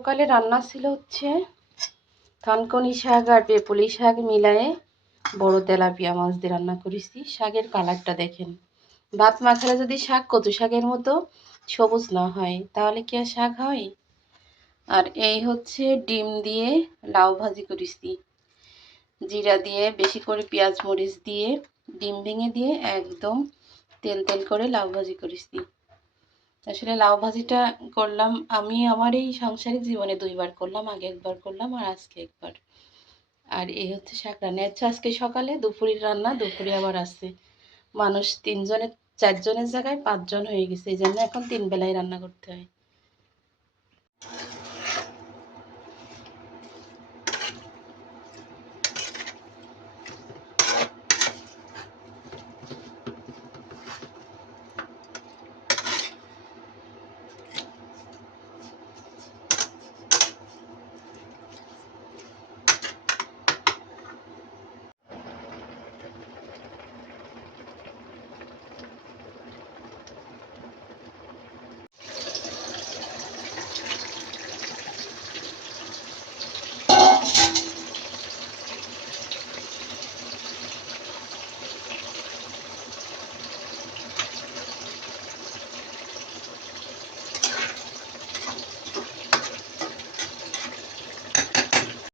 সকালে রান্না ছিল হচ্ছে থানকুনি শাক আর বেপুলি শাক মিলায়ে বড় তেলাপিয়া মাছ দিয়ে রান্না করেছি। শাকের কালারটা দেখেন, ভাত মাখালে যদি শাক কচু শাকের মতো সবুজ না হয় তাহলে কি আর শাক হয়? আর এই হচ্ছে ডিম দিয়ে লাউ ভাজি করেছি, জিরা দিয়ে বেশি করে পেঁয়াজ মরিচ দিয়ে ডিম ভেঙে দিয়ে একদম তেল তেল করে লাউ ভাজি করেছি। আসলে লাউ ভাজিটা করলাম আমি আমার এই সাংসারিক জীবনে 2বার করলাম, আগে একবার করলাম আর আজকে একবার। আর এই হচ্ছে শাক রান্না। আচ্ছা, আজকে সকালে দুপুরের রান্না, দুপুরে আবার আছে মানুষ 4জনের জায়গায় 5জন হয়ে গেছে, এই জন্য এখন 3 বেলায় রান্না করতে হয়।